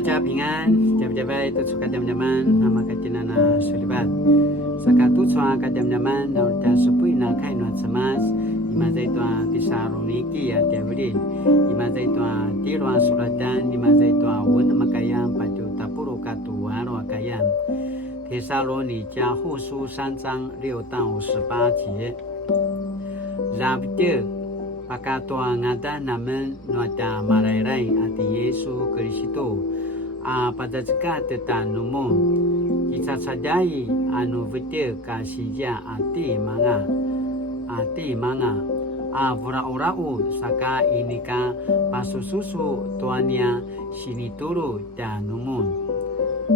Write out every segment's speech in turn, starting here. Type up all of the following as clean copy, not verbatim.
大家平安，jabai tu suka jam-jaman nama katina na sulibat. Saka tu suka jam-jaman na urta supui na kai no semas. Ima zaitwa tisaruniki ya tiabri. Ima zaitwa tirwa suratan, ima zaitwa wun makayam paju tapuru katu waro akayam. 帖撒罗尼迦后书3章6到18节。Rabde Pakatua ngada namen nuata marairai ati Yesu Kristo a padzaka tetanumun kita sadai anu vete kasija ati manga a vura-urau saka inika pasususu tuania sinituru tanumun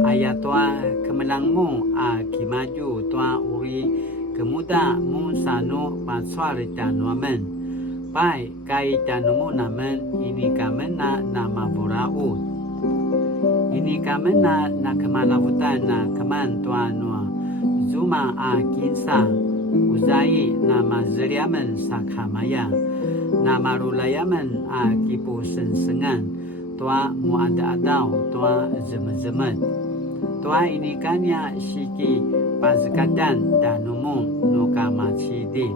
ayat tua kemelangmu a kimaju tua uri kemuda mun sano paswar tanuamen pai kai tanumu namen ini kamena nama buraut ini kamena na kemalavutan na keman tuanua zuma a kinsa uzai nama zeriamen sakhamaya nama rulayamen a kipu sensengan tua muada-adau tua zemet-zemet tua ini kanya shiki pazkatan tanumu nukama chidi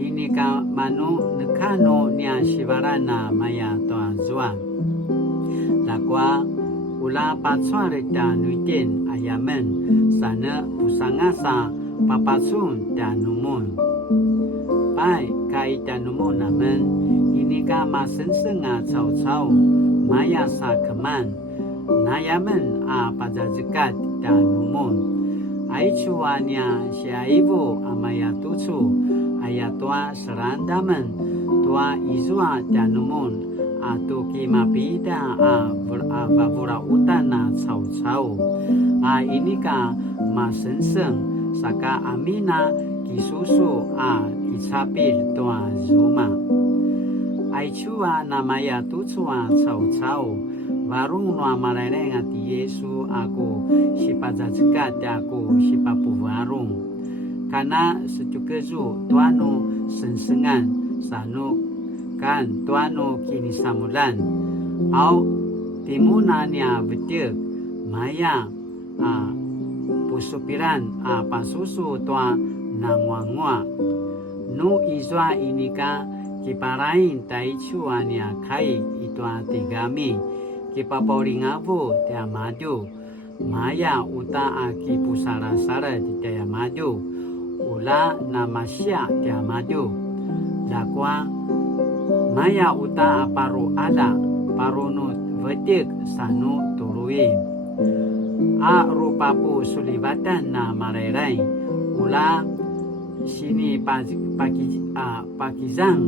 ini ka manu nekano nia shivarana maya toa zua lakwa ula patsware ta nuiten ayamen sana pusangasa papatsun tanumun pai kai tanumun namen ini ka masensenga cao maya sa keman nayamen a pazazikat tanumun aichuania syaibu amaya tucu ayat tua serandaman tua izua tanumun atau kimapida vavura utana cao ini ka masenseng saka amina kisusu kisapir tua zuma aichua namaya tucua cao warung noa marereng ati Yesu aku sipazazikat aku sipapu warung karena secukezu tuanu sensengan sanu kan tuanu kini samulan au timunanya betul maya pusupiran pasusu tua nangwangwa nu izwa inika kiparain taichuania kai itua tigami kipaporingavu tia maju maya uta aki pusara-sara di tia maju ula namasya tia maju lakwa maya uta paru ala parunu vedik sanu turui rupapu sulibatan na marairai ula sini pakizang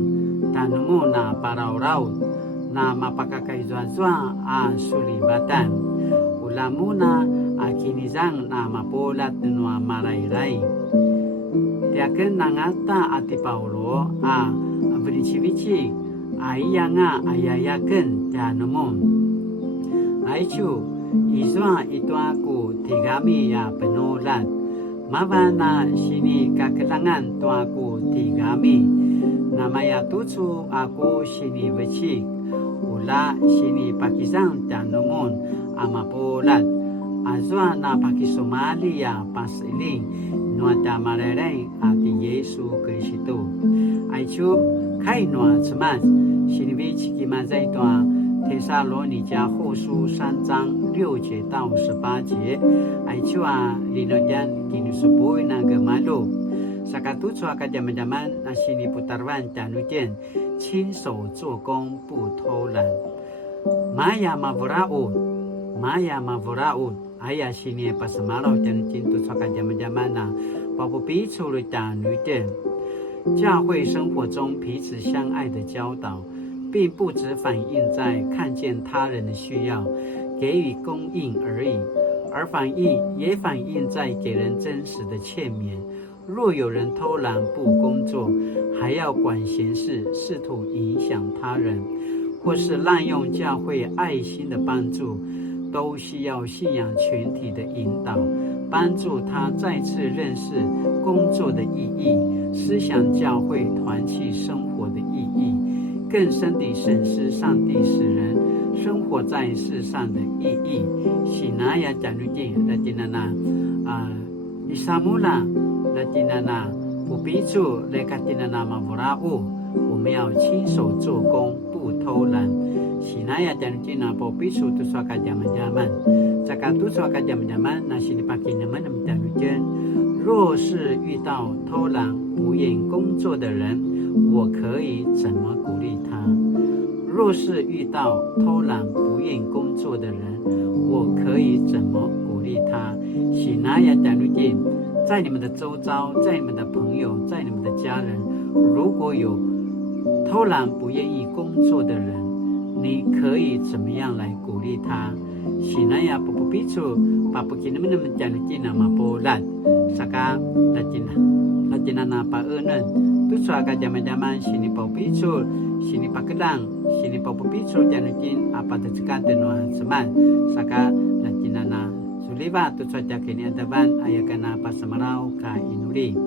tanumu na parau-rau na mapakakaizwa-zwa sulibatan ula muna akinizang na mapolat nua marairai tiaken nangata ati Paulo vrici-vici ayanga ayayaken tianumun aichu izwa itu aku tigami ya penulat mavana sini kakelangan tu aku tigami namaya tucu aku sini vecik ula sini pakizang tianumun amapolat azwa na pakisomali ya pasiling nuata marereng ati Yesu Kristo aichu kai noa cemas sinivich kimazai toa 帖撒罗尼迦后书3章6节到18节aichu linojan kinusupui na gemalu sakatucu akadaman na sini putarwan tanujen 亲手做工不偷懒 maya mavuraud aya sini pasemalo dan cintu saka jaman-jaman na papupi curu tanujen 教会生活中彼此相爱的教导并不只反映在看见他人的需要给予供应而已而也反映在给人真实的劝勉若有人偷懒不工作还要管闲事试图影响他人或是滥用教会爱心的帮助都需要信仰群体的引导帮助他再次认识工作的意义思想教会团契生活的意义更深地审视上帝使人生活在世上的意义。喜拿呀讲律经那今天呢伊萨姆拉那今天呢不必处来看今天呢嘛不拉乌，我们要亲手做工，不偷懒。喜拿呀讲律经呢不必处都说个jaman-jaman，这个都说个jaman-jaman，那是你把给你们那么讲律经。若是遇到偷懒不愿工作的人，我可以怎么鼓励他？若是遇到偷懒不愿工作的人，我可以怎么鼓励他？喜拿呀讲律经，在你们的周遭，在你们的朋友，在你们的家人，如果有偷懒不愿意工作的人，你可以怎么样来鼓励他？喜拿呀不必处把不给你们那么讲律经那么不懒。Saka lajina na paeuneun tu suaka jaman-jaman sini pau picul sini pakedang sini pau picul janujin apa tercekat tenua seman saka lajina na suliva tu suaka kini adaban ayakana pasamarau ka inuli。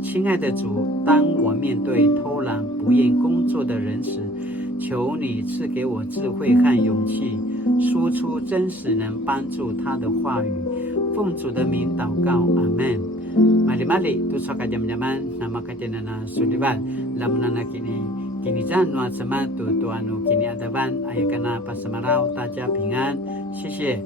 亲爱的主，当我面对偷懒不愿工作的人时，求你赐给我智慧和勇气，说出真实能帮助他的话语。奉主的名祷告，阿门。Mari tu saka jam-jaman nama kajenana suliban lamnana kini janwa sama tu tuanu kini adaban ayakana pasamarau 大家平安，谢谢。